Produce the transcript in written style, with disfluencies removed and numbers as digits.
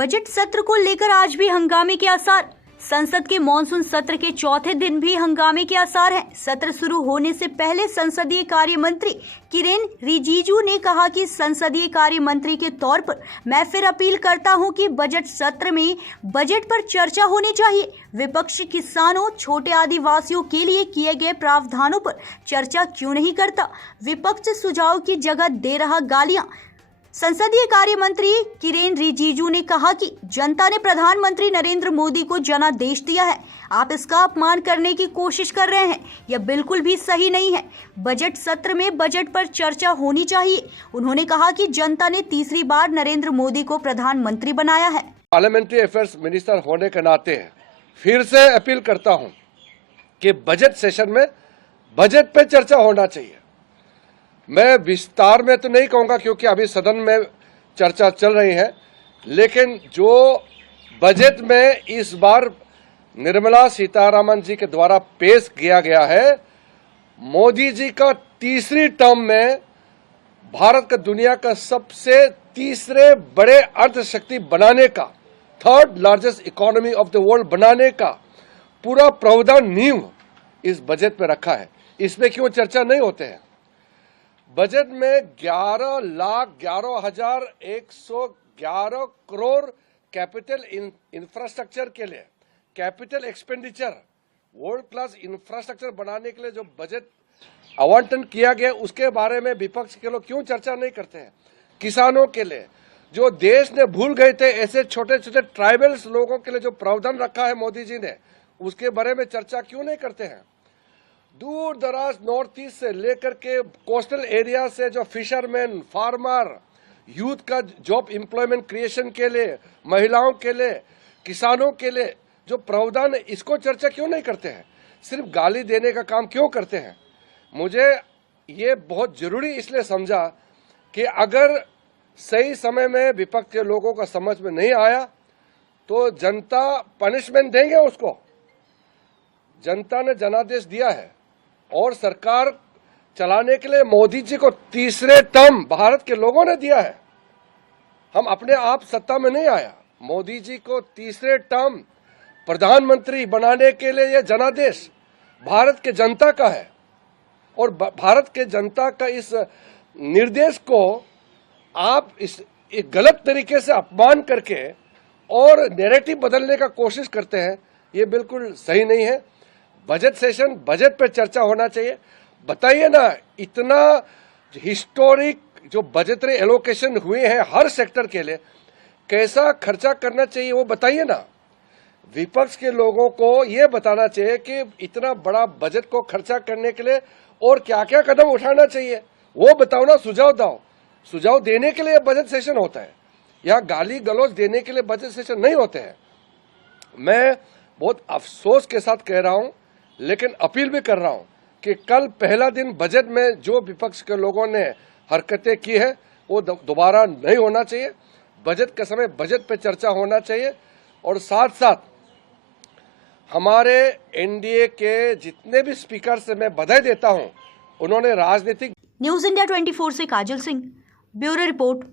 Budget सत्र को लेकर आज भी हंगामे के आसार। संसद के मॉनसून सत्र के चौथे दिन भी हंगामे के आसार हैं। सत्र शुरू होने से पहले संसदीय कार्य मंत्री किरेन रिजिजू ने कहा कि संसदीय कार्य मंत्री के तौर पर मैं फिर अपील करता हूं कि बजट सत्र में बजट पर चर्चा होनी चाहिए। विपक्ष किसानों, छोटे आदिवासियों के लिए किए गए प्रावधानों पर चर्चा क्यों नहीं करता? विपक्ष सुझाव की जगह दे रहा गालियां। संसदीय कार्य मंत्री किरेन रिजिजू ने कहा कि जनता ने प्रधानमंत्री नरेंद्र मोदी को जनादेश दिया है। आप इसका अपमान करने की कोशिश कर रहे हैं। यह बिल्कुल भी सही नहीं है। बजट सत्र में बजट पर चर्चा होनी चाहिए। उन्होंने कहा कि जनता ने तीसरी बार नरेंद्र मोदी को प्रधानमंत्री बनाया है। पार्लियामेंट्री अफेयर्स मिनिस्टर होने के नाते फिर से अपील करता हूं कि बजट सेशन में बजट पर चर्चा होना चाहिए। मैं विस्तार में तो नहीं कहूंगा क्योंकि अभी सदन में चर्चा चल रही है, लेकिन जो बजट में इस बार निर्मला सीतारमण जी के द्वारा पेश किया गया है, मोदी जी का तीसरी टर्म में भारत का दुनिया का सबसे तीसरे बड़े अर्थशक्ति बनाने का, third largest economy of the world बनाने का पूरा प्रावधान नींव इस बजट पे रखा है। इसमें क्यों चर्चा नहीं होते हैं? बजट में 11,11,111 करोड़ कैपिटल इंफ्रास्ट्रक्चर के लिए, capital expenditure, world class infrastructure बनाने के लिए जो बजट आवंटन किया गया उसके बारे में विपक्ष के लोग क्यों चर्चा नहीं करते हैं? किसानों के लिए जो देश ने भूल गए थे, ऐसे छोटे छोटे ट्राइबल्स लोगों के लिए जो प्रावधान रखा है मोदी जी ने, उसके बारे में चर्चा क्यों नहीं करते हैं? दूर दराज नॉर्थ ईस्ट से लेकर के कोस्टल एरिया से जो फिशरमैन, फार्मर, यूथ का जॉब एम्प्लॉयमेंट क्रिएशन के लिए, महिलाओं के लिए, किसानों के लिए जो प्रावधान है, इसको चर्चा क्यों नहीं करते हैं? सिर्फ गाली देने का काम क्यों करते हैं? मुझे ये बहुत जरूरी इसलिए समझा कि अगर सही समय में विपक्ष के लोगों का समझ में नहीं आया तो जनता पनिशमेंट देंगे उसको। जनता ने जनादेश दिया है और सरकार चलाने के लिए मोदी जी को तीसरे टर्म भारत के लोगों ने दिया है। हम अपने आप सत्ता में नहीं आया। मोदी जी को तीसरे टर्म प्रधानमंत्री बनाने के लिए यह जनादेश भारत के जनता का है और भारत के जनता का इस निर्देश को आप इस एक गलत तरीके से अपमान करके और नैरेटिव बदलने का कोशिश करते हैं। ये बिल्कुल सही नहीं है। बजट सेशन, बजट पर चर्चा होना चाहिए। बताइए ना, इतना हिस्टोरिक जो बजटरी एलोकेशन हुए हैं हर सेक्टर के लिए, कैसा खर्चा करना चाहिए वो बताइए ना। विपक्ष के लोगों को ये बताना चाहिए कि इतना बड़ा बजट को खर्चा करने के लिए और क्या क्या कदम उठाना चाहिए, वो बताओ ना, सुझाव दो। सुझाव देने के लिए बजट सेशन होता है, यहाँ गाली गलौज देने के लिए बजट सेशन नहीं होते हैं। मैं बहुत अफसोस के साथ कह रहा हूं, लेकिन अपील भी कर रहा हूं कि कल पहला दिन बजट में जो विपक्ष के लोगों ने हरकतें की है वो दोबारा नहीं होना चाहिए। बजट के समय बजट पे चर्चा होना चाहिए और साथ साथ हमारे एनडीए के जितने भी स्पीकर से मैं बधाई देता हूं, उन्होंने राजनीतिक। न्यूज़ इंडिया 24 से काजल सिंह, ब्यूरो रिपोर्ट।